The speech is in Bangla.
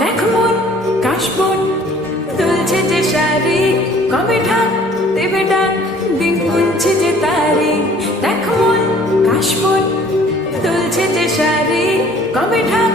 দেখ মন কাশবন দুলছে যে শাড়ি, কবে ঢাক দেবে ডাক, দিন গুনছে যে তারি। দেখ মন কাশবন দুলছে যে শাড়ি, কবে ঢাক